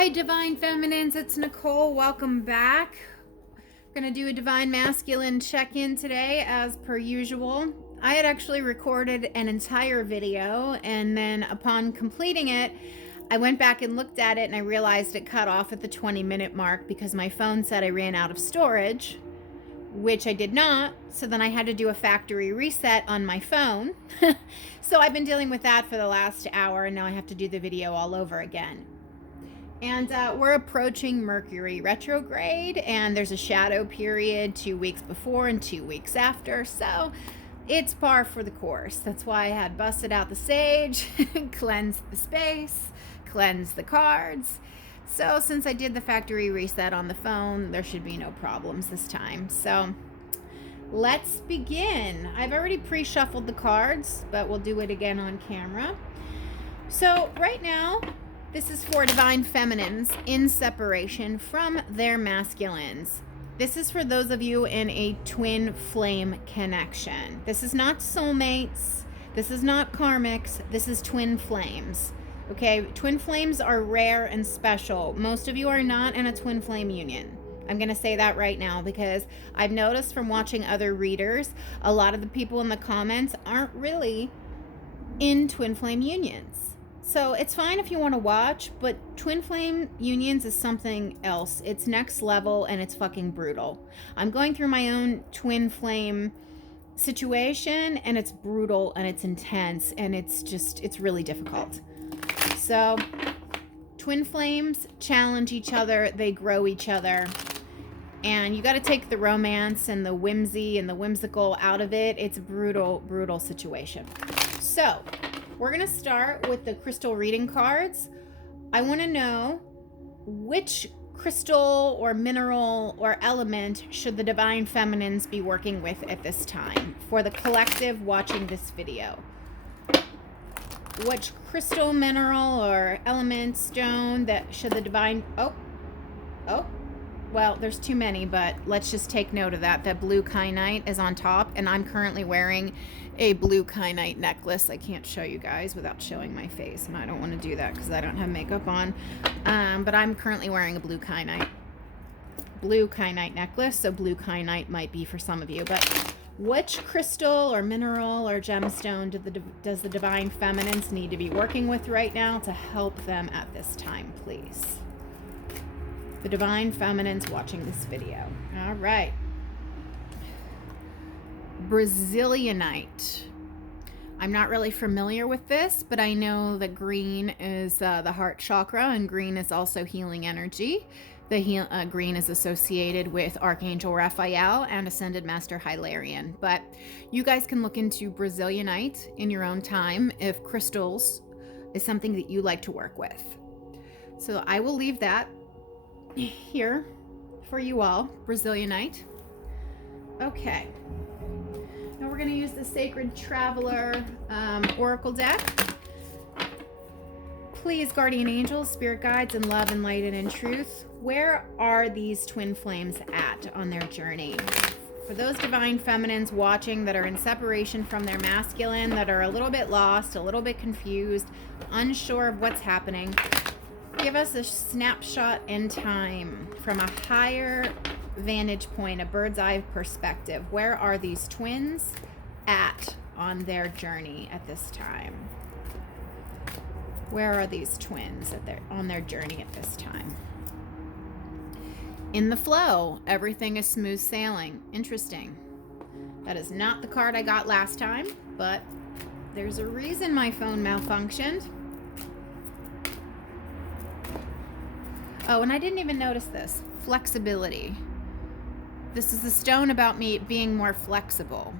Hi, Divine Feminines. It's Nicole. Welcome back. I'm going to do a Divine Masculine check-in today, as per usual. I had actually recorded an entire video, and then upon completing it, I went back and looked at it, and I realized it cut off at the 20-minute mark because my phone said I ran out of storage, which I did not. So then I had to do a factory reset on my phone. So I've been dealing with that for the last hour, and now I have to do the video all over again. And we're approaching Mercury Retrograde, and there's a shadow period 2 weeks before and 2 weeks after. So it's par for the course. That's why I had busted out the sage, cleansed the space, cleansed the cards. So since I did the factory reset on the phone, there should be no problems this time. So let's begin. I've already pre-shuffled the cards, but we'll do it again on camera. So right now, this is for Divine Feminines in separation from their masculines. This is for those of you in a twin flame connection. This is not soulmates. This is not karmics. This is twin flames. Okay, twin flames are rare and special. Most of you are not in a twin flame union. I'm going to say that right now because I've noticed from watching other readers, a lot of the people in the comments aren't really in twin flame unions. So it's fine if you want to watch, but twin flame unions is something else. It's next level and it's fucking brutal. I'm going through my own twin flame situation and it's brutal and it's intense and it's really difficult. So twin flames challenge each other, they grow each other, and you got to take the romance and the whimsy and the whimsical out of it. It's a brutal, brutal situation. So we're going to start with the crystal reading cards. I want to know which crystal or mineral or element should the Divine Feminines be working with at this time for the collective watching this video. Which crystal, mineral, or element, stone that should the Divine... Oh, well, there's too many, but let's just take note of that. That blue kyanite is on top, and I'm currently wearing a blue kyanite necklace. I can't show you guys without showing my face, and I don't want to do that because I don't have makeup on. But I'm currently wearing a blue kyanite necklace, so blue kyanite might be for some of you. But which crystal or mineral or gemstone does the Divine Feminines need to be working with right now to help them at this time, please? The Divine Feminines watching this video. All right. Brazilianite. I'm not really familiar with this, but I know that green is the heart chakra, and green is also healing energy. The green is associated with Archangel Raphael and Ascended Master Hilarion. But you guys can look into Brazilianite in your own time if crystals is something that you like to work with. So I will leave that here for you all. Brazilianite. Okay. Now we're going to use the Sacred Traveler Oracle deck. Please, guardian angels, spirit guides, and love, and light, and in truth, where are these twin flames at on their journey? For those Divine Feminines watching that are in separation from their masculine, that are a little bit lost, a little bit confused, unsure of what's happening, give us a snapshot in time from a higher vantage point, a bird's eye perspective. Where are these twins at on their journey at this time? Where are these twins on their journey at this time? In the flow, everything is smooth sailing. Interesting. That is not the card I got last time, but there's a reason my phone malfunctioned. Oh, and I didn't even notice this. Flexibility. This is the stone about me being more flexible,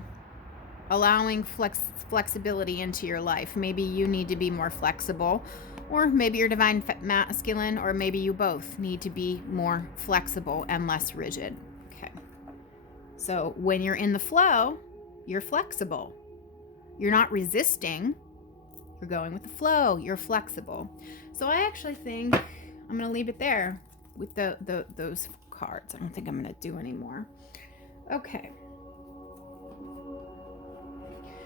allowing flexibility into your life. Maybe you need to be more flexible, or maybe you're Divine Masculine, or maybe you both need to be more flexible and less rigid. Okay. So when you're in the flow, you're flexible. You're not resisting. You're going with the flow. You're flexible. So I actually think I'm going to leave it there with those cards. I don't think I'm going to do any more. Okay.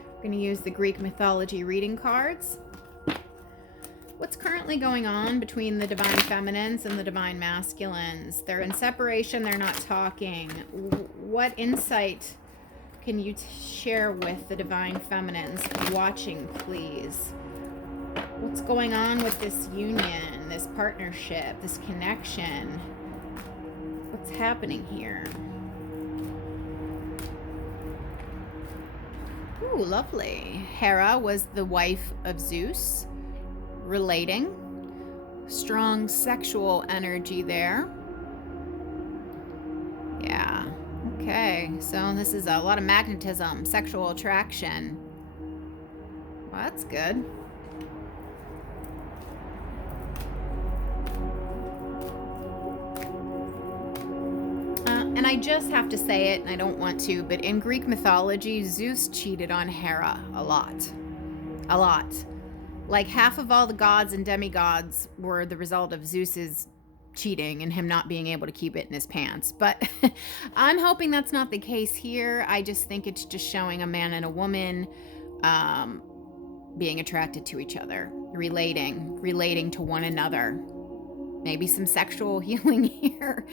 I'm going to use the Greek mythology reading cards. What's currently going on between the divine feminines and the divine masculines? They're in separation. They're not talking. What insight can you share with the divine feminines watching, please? What's going on with this union, this partnership, this connection? What's happening here? Ooh, lovely. Hera was the wife of Zeus, relating. Strong sexual energy there. Yeah. Okay, so this is a lot of magnetism, sexual attraction. Well, that's good. And I just have to say it, and I don't want to, but in Greek mythology, Zeus cheated on Hera a lot. A lot. Like half of all the gods and demigods were the result of Zeus's cheating and him not being able to keep it in his pants. But I'm hoping that's not the case here. I just think it's just showing a man and a woman being attracted to each other, relating to one another. Maybe some sexual healing here.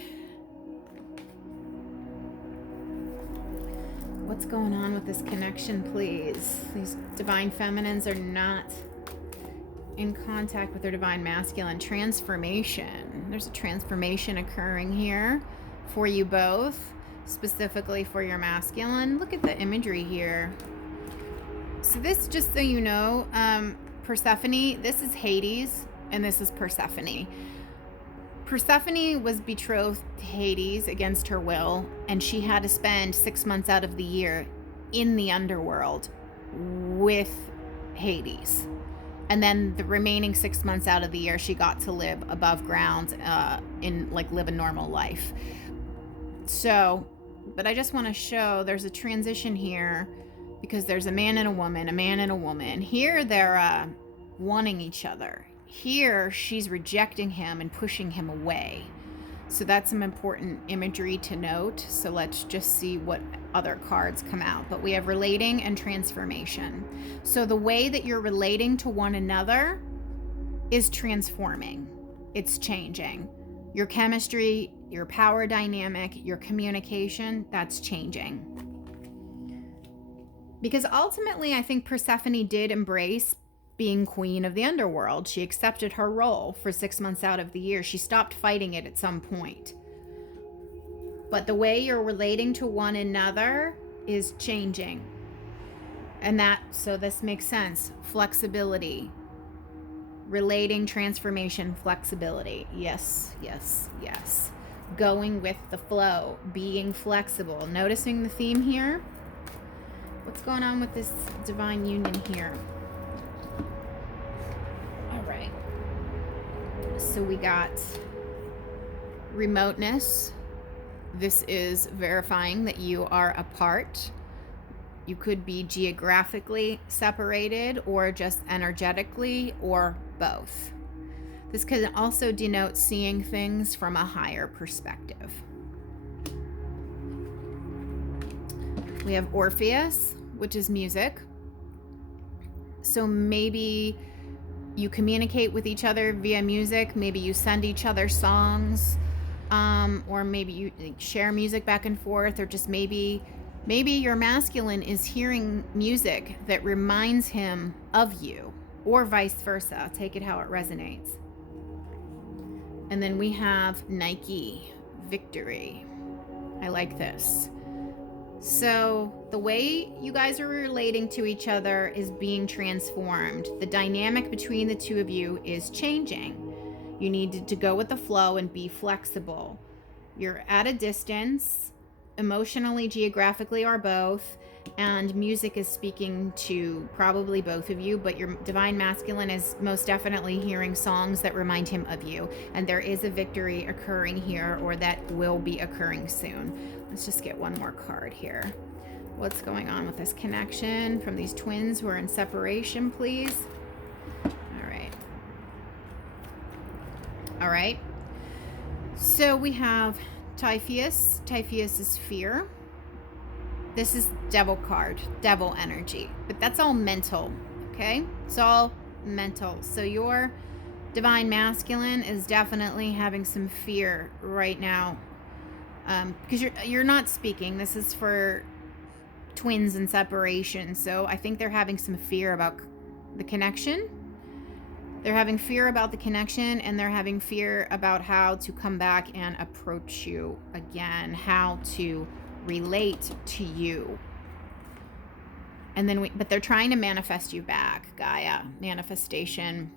What's going on with this connection, please? These divine feminines are not in contact with their divine masculine. Transformation. There's a transformation occurring here for you both, specifically for your masculine. Look at the imagery here. So this, just so you know, Persephone, this is Hades, and this is Persephone. Persephone was betrothed to Hades against her will, and she had to spend 6 months out of the year in the underworld with Hades. And then the remaining 6 months out of the year, she got to live above ground, live a normal life. So, but I just want to show there's a transition here, because there's a man and a woman, a man and a woman. Here they're wanting each other. Here she's rejecting him and pushing him away. So that's some important imagery to note. So let's just see what other cards come out. But we have relating and transformation. So the way that you're relating to one another is transforming. It's changing. Your chemistry, your power dynamic, your communication, that's changing. Because ultimately, I think Persephone did embrace being queen of the underworld. She accepted her role for 6 months out of the year. She stopped fighting it at some point. But the way you're relating to one another is changing. So this makes sense. Flexibility. Relating, transformation, flexibility. Yes, yes, yes. Going with the flow. Being flexible. Noticing the theme here? What's going on with this divine union here? All right. So we got remoteness. This is verifying that you are apart. You could be geographically separated or just energetically or both. This could also denote seeing things from a higher perspective. We have Orpheus, which is music. So maybe you communicate with each other via music. Maybe you send each other songs, or maybe you share music back and forth, or just maybe your masculine is hearing music that reminds him of you, or vice versa. Take it how it resonates. And then we have Nike, victory. I like this. So the way you guys are relating to each other is being transformed. The dynamic between the two of you is changing. You need to go with the flow and be flexible. You're at a distance, emotionally, geographically, or both, and music is speaking to probably both of you, but your divine masculine is most definitely hearing songs that remind him of you. And there is a victory occurring here, or that will be occurring soon. Let's just get one more card here. What's going on with this connection from these twins who are in separation, please? All right. All right. So we have Typhoeus. Typhoeus is fear. This is devil card, devil energy, but that's all mental, okay? It's all mental. So your Divine Masculine is definitely having some fear right now. Because you're not speaking. This is for twins in separation. So I think they're having some fear about the connection. They're having fear about the connection, and they're having fear about how to come back and approach you again, how to relate to you. And then but they're trying to manifest you back, Gaia. Manifestation.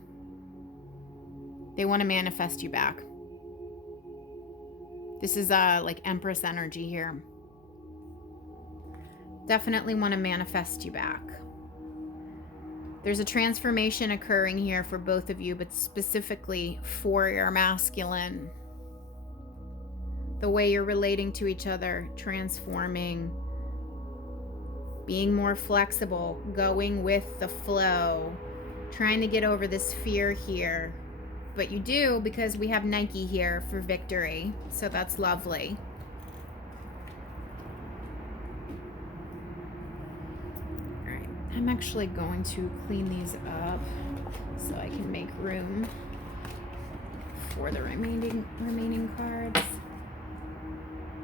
They want to manifest you back. This is like Empress energy here. Definitely want to manifest you back. There's a transformation occurring here for both of you, but specifically for your masculine. The way you're relating to each other, transforming, being more flexible, going with the flow, trying to get over this fear here. But you do, because we have Nike here for victory. So that's lovely. All right, I'm actually going to clean these up so I can make room for the remaining cards.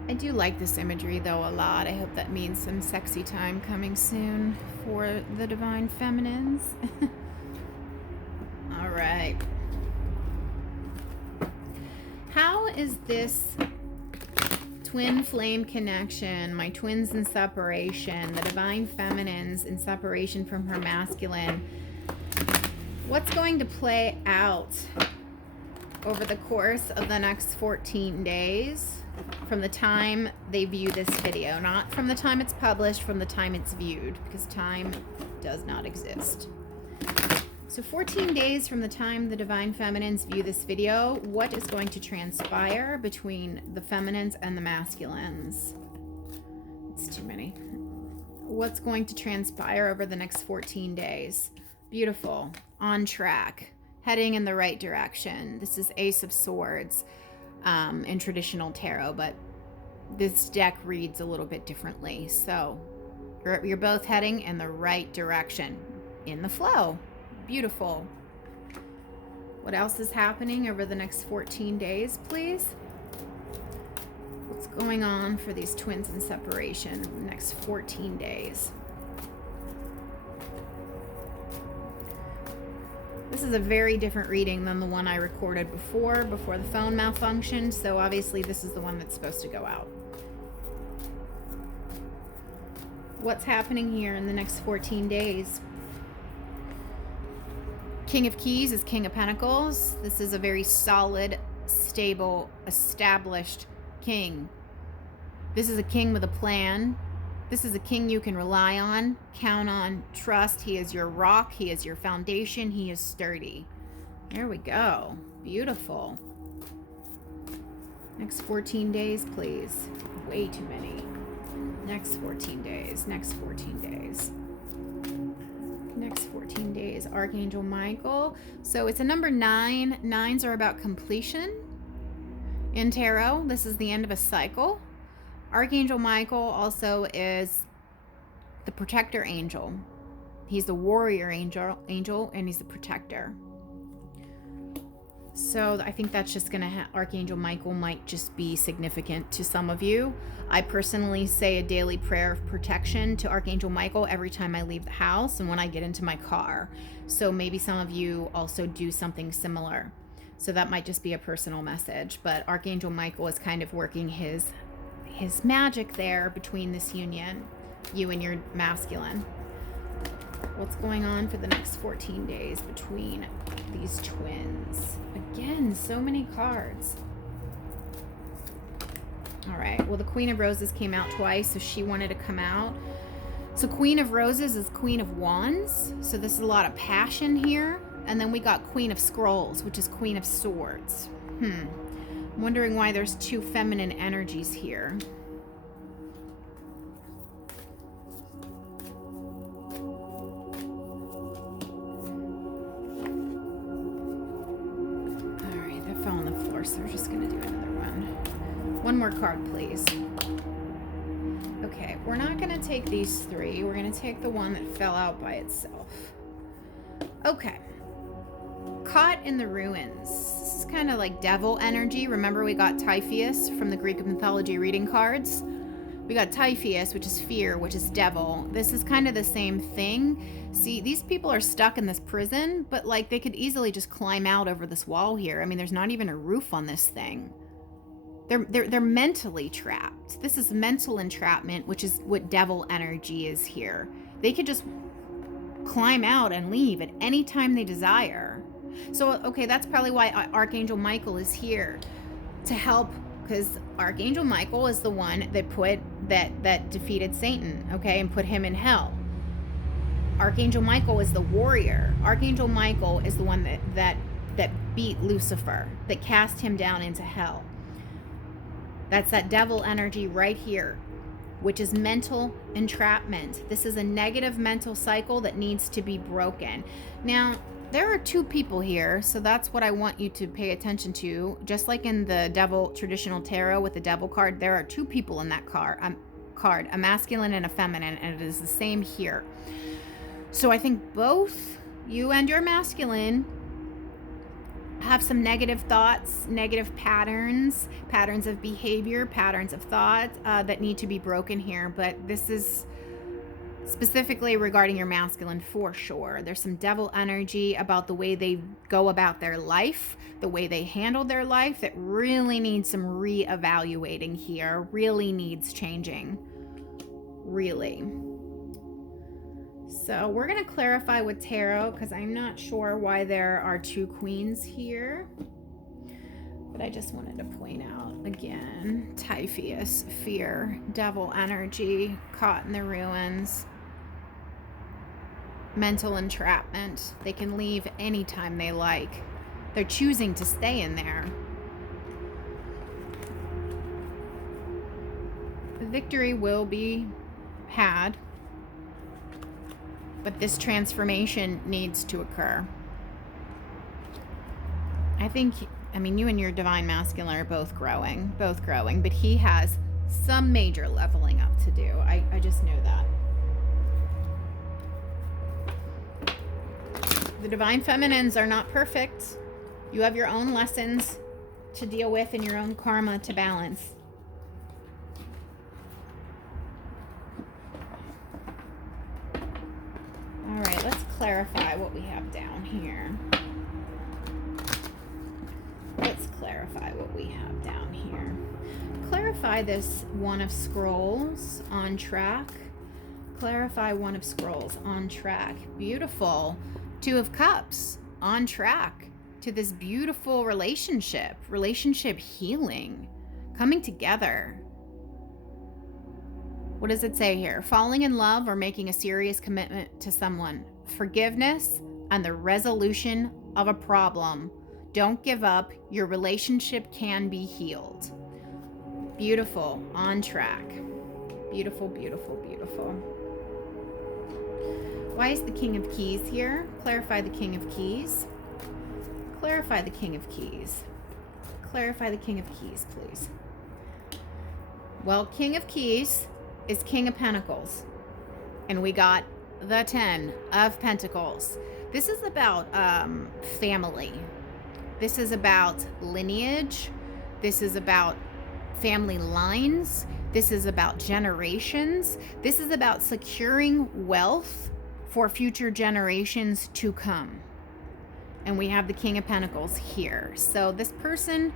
I do like this imagery though a lot. I hope that means some sexy time coming soon for the Divine Feminines. All right. How is this twin flame connection, my twins in separation, the Divine Feminines in separation from her masculine, what's going to play out over the course of the next 14 days from the time they view this video? Not from the time it's published, from the time it's viewed, because time does not exist. So 14 days from the time the Divine Feminines view this video, what is going to transpire between the feminines and the masculines? It's too many. What's going to transpire over the next 14 days? Beautiful. On track. Heading in the right direction. This is Ace of Swords in traditional tarot, but this deck reads a little bit differently. So you're both heading in the right direction. In the flow. Beautiful. What else is happening over the next 14 days, please? What's going on for these twins in separation the next 14 days? This is a very different reading than the one I recorded before the phone malfunctioned, so obviously this is the one that's supposed to go out. What's happening here in the next 14 days? King of Keys is King of Pentacles. This is a very solid, stable, established king. This is a king with a plan. This is a king you can rely on, count on, trust. He is your rock. He is your foundation. He is sturdy. There we go. Beautiful. Next 14 days, please. Way too many. Next 14 days. Next 14 days. Next 14 days. Archangel Michael. So it's a number 9. 9s are about completion. In tarot, this is the end of a cycle. Archangel Michael also is the protector angel. He's the warrior angel, and he's the protector. So I think that's just gonna Archangel Michael might just be significant to some of you. I personally say a daily prayer of protection to Archangel Michael every time I leave the house and when I get into my car. So maybe some of you also do something similar. So that might just be a personal message, but Archangel Michael is kind of working his magic there between this union, you and your masculine. What's going on for the next 14 days between these twins? Again, so many cards. All right, well, the Queen of Roses came out twice, so she wanted to come out. So Queen of Roses is Queen of Wands, so this is a lot of passion here. And then we got Queen of Scrolls, which is Queen of Swords. I'm wondering why there's two feminine energies here. All right, that fell on the floor, so we're just going to do another one. One more card, please. Okay, we're not going to take these three. We're going to take the one that fell out by itself. Okay. caught in the ruins. This is kind of like devil energy. Remember we got Typhoeus from the Greek mythology reading cards? We got Typhoeus, which is fear, which is devil. This is kind of the same thing. See, these people are stuck in this prison, but like they could easily just climb out over this wall here. I mean, there's not even a roof on this thing. They're mentally trapped. This is mental entrapment, which is what devil energy is here. They could just climb out and leave at any time they desire. So, okay, that's probably why Archangel Michael is here to help, because Archangel Michael is the one that defeated Satan, okay, and put him in hell. Archangel Michael is the warrior. Archangel Michael is the one that beat Lucifer, that cast him down into hell. That's that devil energy right here, which is mental entrapment. This is a negative mental cycle that needs to be broken. Now, there are two people here, so that's what I want you to pay attention to. Just like in the devil traditional tarot with the devil card, there are two people in that card, a masculine and a feminine, and it is the same here. So I think both you and your masculine have some negative thoughts, negative patterns of behavior, patterns of thought that need to be broken here. But this is specifically regarding your masculine for sure. There's some devil energy about the way they go about their life, the way they handle their life that really needs some reevaluating here, really needs changing, really. So we're going to clarify with tarot because I'm not sure why there are two queens here. But I just wanted to point out again, Typhoeus, fear, devil energy, caught in the ruins, mental entrapment. They can leave anytime they like. They're choosing to stay in there. The victory will be had. But this transformation needs to occur. I mean, you and your divine masculine are both growing, but he has some major leveling up to do. I just know that. The divine feminines are not perfect. You have your own lessons to deal with and your own karma to balance. All right, let's clarify what we have down here. Let's clarify what we have down here. Clarify this One of Scrolls on track. Clarify One of Scrolls on track. Beautiful. Two of Cups on track to this beautiful relationship healing, coming together. What does it say here? Falling in love or making a serious commitment to someone. Forgiveness and the resolution of a problem. Don't give up. Your relationship can be healed. Beautiful. On track. Beautiful, beautiful, beautiful. Why is the King of Keys here? Clarify the King of Keys. Clarify the King of Keys. Clarify the King of Keys, please. Well, King of Keys is King of Pentacles. And we got the 10 of Pentacles. This is about family. This is about lineage. This is about family lines. This is about generations. This is about securing wealth for future generations to come. And we have the King of Pentacles here. So this person,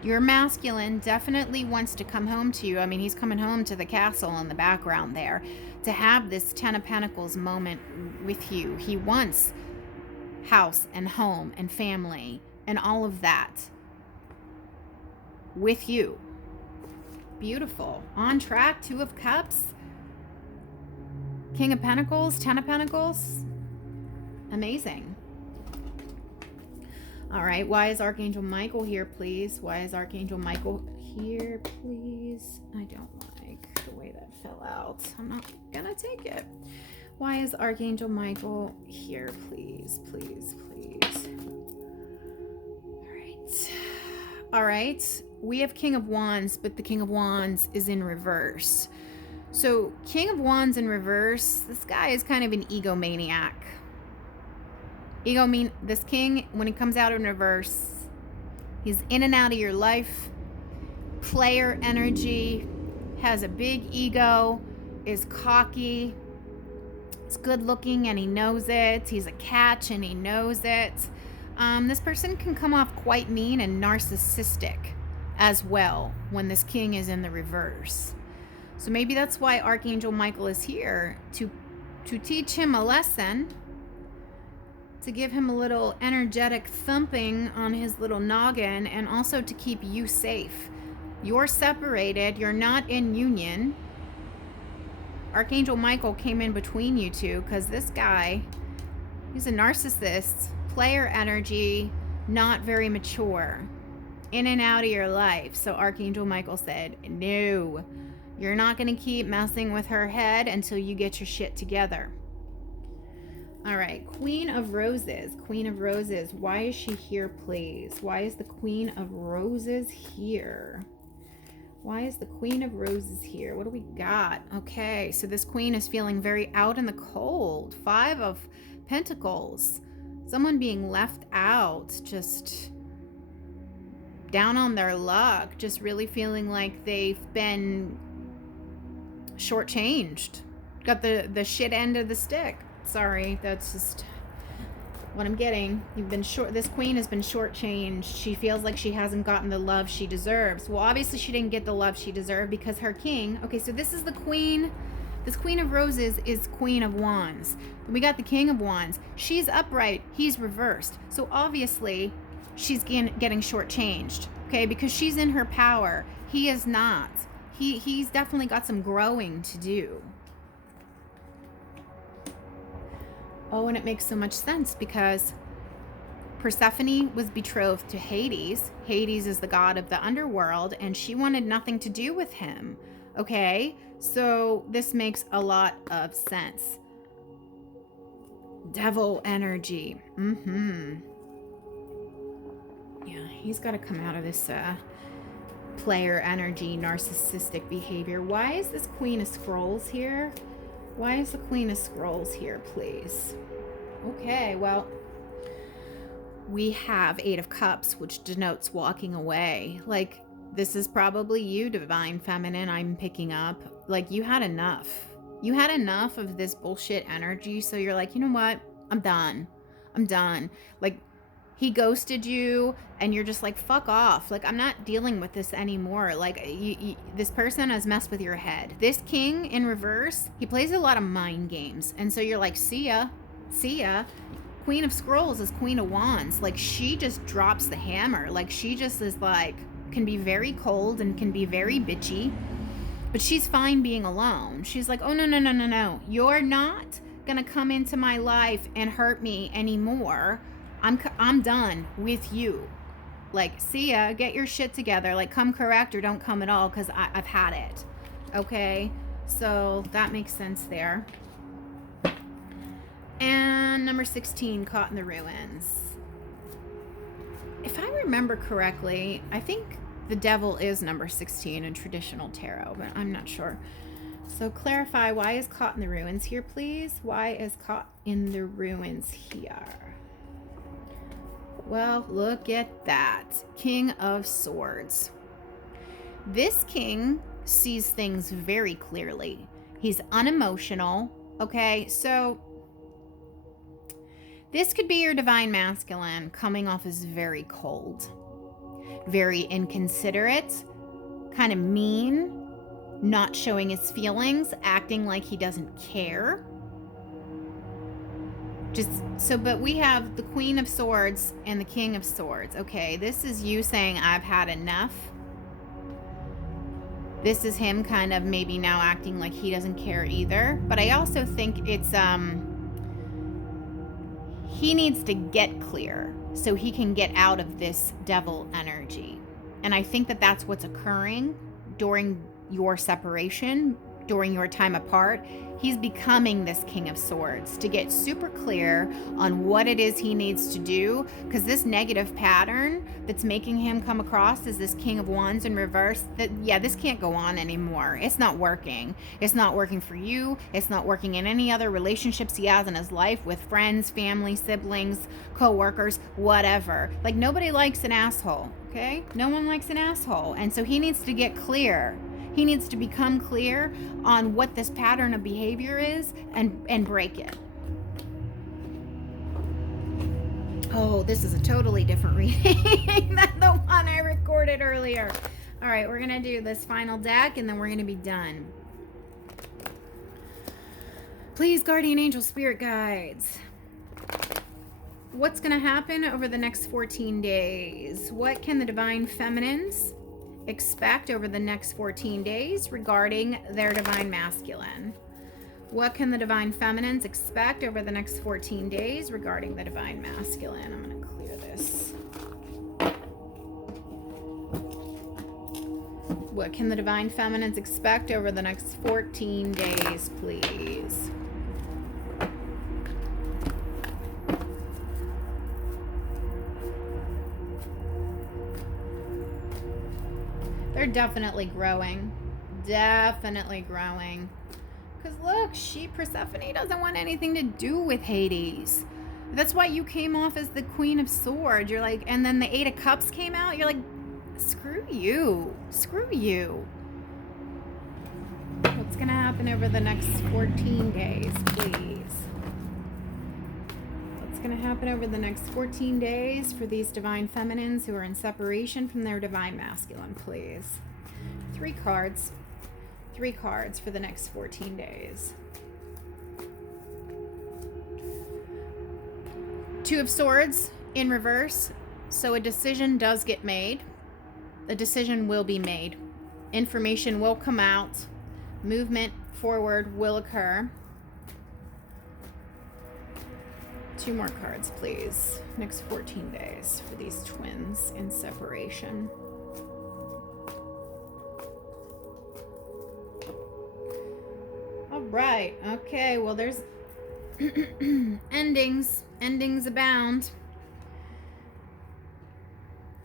your masculine, definitely wants to come home to you. I mean, he's coming home to the castle in the background there to have this 10 of Pentacles moment with you. He wants house and home and family and all of that with you. Beautiful. On track. 2 of Cups. King of Pentacles. 10 of Pentacles. Amazing. All right. Why is Archangel Michael here, please? Why is Archangel Michael here, please? I don't like the way that fell out. I'm not gonna take it. Why is Archangel Michael here, please? Please, please. All right. We have King of Wands, but the King of Wands is in reverse. So King of Wands in reverse, this guy is kind of an egomaniac. Ego mean this king, when he comes out in reverse, he's in and out of your life. Player energy, has a big ego, is cocky, is good looking and he knows it. He's a catch and he knows it. This person can come off quite mean and narcissistic as well when this king is in the reverse. So maybe that's why Archangel Michael is here, to teach him a lesson, to give him a little energetic thumping on his little noggin, and also to keep you safe. You're separated. You're not in union. Archangel Michael came in between you two because this guy, he's a narcissist, player energy, not very mature, in and out of your life. So Archangel Michael said, no, you're not going to keep messing with her head until you get your shit together. All right, Queen of Roses. Queen of Roses, why is she here, please? Why is the Queen of Roses here? Why is the Queen of Roses here? What do we got? Okay, so this queen is feeling very out in the cold. 5 of Pentacles. Someone being left out, just down on their luck, just really feeling like they've been shortchanged. Got the shit end of the stick. Sorry, that's just what I'm getting. This queen has been shortchanged. She feels like she hasn't gotten the love she deserves. Well, obviously she didn't get the love she deserved because her king. Okay, so this is the queen. This Queen of Roses is Queen of Wands. We got the King of Wands. She's upright. He's reversed. So obviously she's getting shortchanged. Okay, because she's in her power. He is not. He's definitely got some growing to do. Oh, and it makes so much sense because Persephone was betrothed to Hades. Hades is the god of the underworld, and she wanted nothing to do with him. Okay, so this makes a lot of sense. Devil energy. Yeah, he's got to come out of this player energy, narcissistic behavior. Why is this Queen of Scrolls here? Why is the Queen of Scrolls here, please? Okay, well, we have 8 of Cups, which denotes walking away. Like, this is probably you, Divine Feminine, I'm picking up. Like, you had enough. You had enough of this bullshit energy, so you're like, you know what? I'm done. I'm done. Like, he ghosted you, and you're just like, fuck off. Like, I'm not dealing with this anymore. Like, this person has messed with your head. This king in reverse, he plays a lot of mind games. And so you're like, see ya. See ya. Queen of Scrolls is Queen of Wands. Like, she just drops the hammer. Like, she just is like, can be very cold and can be very bitchy. But she's fine being alone. She's like, oh, no. You're not gonna come into my life and hurt me anymore. I'm done with you. Like, see ya, get your shit together. Like, come correct or don't come at all, because I've had it. Okay, so that makes sense there. And number 16, Caught in the Ruins. If I remember correctly, I think the devil is number 16 in traditional tarot, but I'm not sure. So clarify, why is Caught in the Ruins here, please? Why is Caught in the Ruins here? Well, look at that. King of Swords. This king sees things very clearly. He's unemotional. Okay, so this could be your divine masculine coming off as very cold, very inconsiderate, kind of mean, not showing his feelings, acting like he doesn't care. But we have the Queen of Swords and the King of Swords. Okay, this is you saying, I've had enough. This is him kind of maybe now acting like he doesn't care either. But I also think it's, he needs to get clear so he can get out of this devil energy. And I think that that's what's occurring during your separation. during your time apart, he's becoming this King of Swords to get super clear on what it is he needs to do, because this negative pattern that's making him come across as this King of Wands in reverse, that, yeah, this can't go on anymore. It's not working. It's not working for you. It's not working in any other relationships he has in his life with friends, family, siblings, co-workers, whatever. Like, nobody likes an asshole, okay? No one likes an asshole. And so he needs to get clear. He needs to become clear on what this pattern of behavior is and break it. Oh, this is a totally different reading than the one I recorded earlier. All right, we're going to do this final deck and then we're going to be done. Please, guardian angel spirit guides. What's going to happen over the next 14 days? What can the divine feminines expect over the next 14 days regarding their divine masculine? What can the divine feminines expect over the next 14 days regarding the divine masculine? I'm going to clear this. What can the divine feminines expect over the next 14 days, please? They're definitely growing. Definitely growing. Because look, Persephone doesn't want anything to do with Hades. That's why you came off as the Queen of Swords. You're like, and then the Eight of Cups came out. You're like, screw you. Screw you. What's going to happen over the next 14 days, please? What's going to happen over the next 14 days for these divine feminines who are in separation from their divine masculine, please? 3 cards. 3 cards for the next 14 days. 2 of Swords in reverse. So a decision does get made. A decision will be made. Information will come out. Movement forward will occur. 2 more cards, please. Next 14 days for these twins in separation. All right. Okay. Well, there's endings. Endings abound.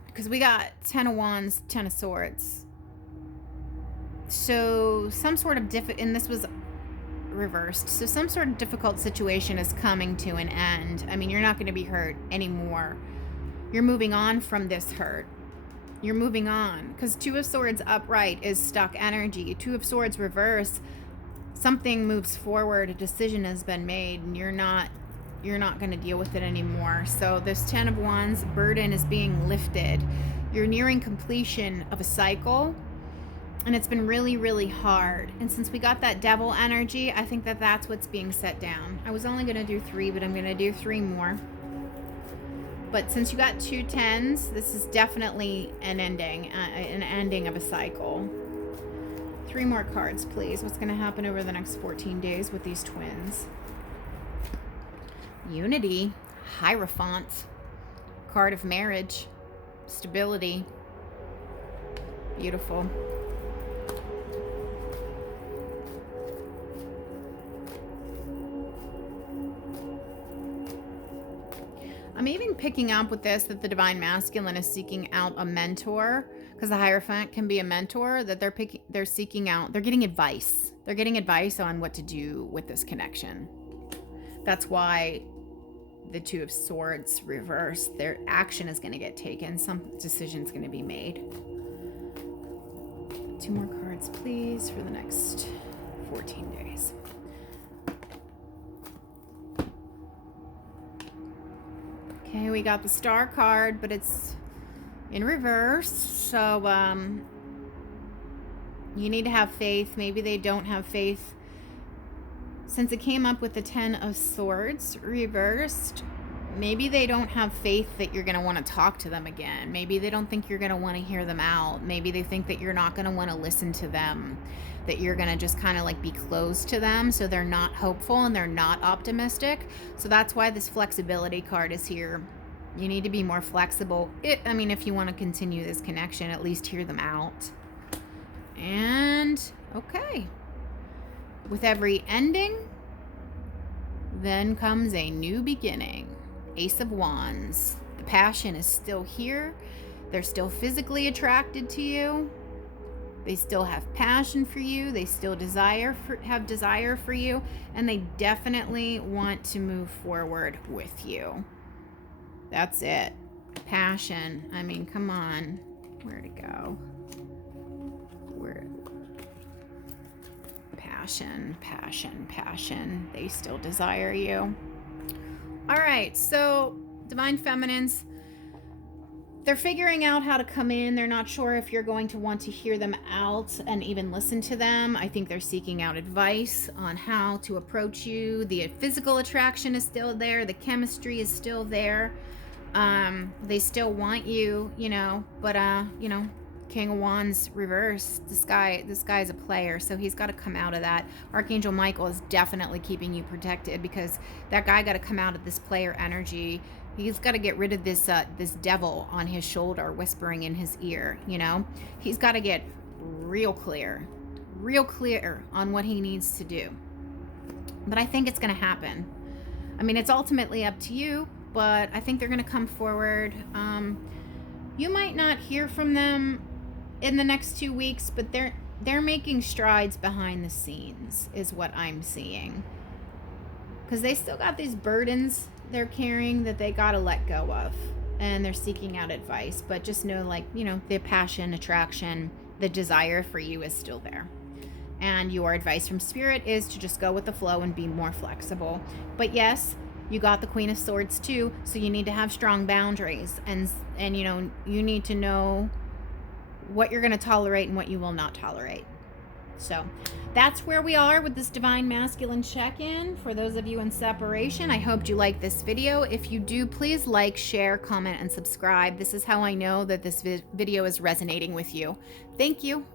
Because we got 10 of Wands, 10 of Swords. So some sort of and this was reversed. So some sort of difficult situation is coming to an end. I mean, you're not going to be hurt anymore. You're moving on from this hurt. You're moving on. Because 2 of Swords upright is stuck energy. 2 of Swords reverse, something moves forward, a decision has been made, and you're not going to deal with it anymore. So this 10 of Wands burden is being lifted. You're nearing completion of a cycle, and it's been really, really hard. And since we got that devil energy, I think that that's what's being set down. I was only going to do 3, but I'm going to do 3 more. But since you got 2 10s, this is definitely an ending of a cycle. 3 more cards, please. What's going to happen over the next 14 days with these twins? Unity, Hierophant, card of marriage, stability. Beautiful. I'm even picking up with this that the divine masculine is seeking out a mentor, because the Hierophant can be a mentor that they're seeking out. They're getting advice. They're getting advice on what to do with this connection. That's why the 2 of Swords reverse. Their action is going to get taken. Some decision's going to be made. 2 more cards, please, for the next 14 days. Okay, we got the Star card, but it's in reverse. So you need to have faith. Maybe they don't have faith. Since it came up with the 10 of Swords reversed, maybe they don't have faith that you're going to want to talk to them again. Maybe they don't think you're going to want to hear them out. Maybe they think that you're not going to want to listen to them, that you're going to just kind of like be closed to them. So they're not hopeful and they're not optimistic. So that's why this flexibility card is here. You need to be more flexible. I mean, if you want to continue this connection, at least hear them out. And okay. With every ending, then comes a new beginning. Ace of Wands. The passion is still here. They're still physically attracted to you. They still have passion for you. They still have desire for you. And they definitely want to move forward with you. That's it. Passion. I mean, come on. Where'd it go? Passion, passion, passion. They still desire you. All right, so Divine Feminines, they're figuring out how to come in. They're not sure if you're going to want to hear them out and even listen to them. I think they're seeking out advice on how to approach you. The physical attraction is still there. The chemistry is still there. They still want you, you know, but, you know, King of Wands reverse. This guy's a player, so he's got to come out of that. Archangel Michael is definitely keeping you protected because that guy got to come out of this player energy. He's got to get rid of this devil on his shoulder whispering in his ear, you know? He's got to get real clear on what he needs to do. But I think it's going to happen. I mean, it's ultimately up to you, but I think they're going to come forward. You might not hear from them in the next 2 weeks, but they're making strides behind the scenes is what I'm seeing. Because they still got these burdens they're carrying that they got to let go of. And they're seeking out advice. But just know, like, you know, the passion, attraction, the desire for you is still there. And your advice from Spirit is to just go with the flow and be more flexible. But yes, you got the Queen of Swords too, so you need to have strong boundaries. And you know, you need to know what you're going to tolerate and what you will not tolerate. So that's where we are with this Divine Masculine check-in. For those of you in separation, I hope you like this video. If you do, please like, share, comment, and subscribe. This is how I know that this video is resonating with you. Thank you.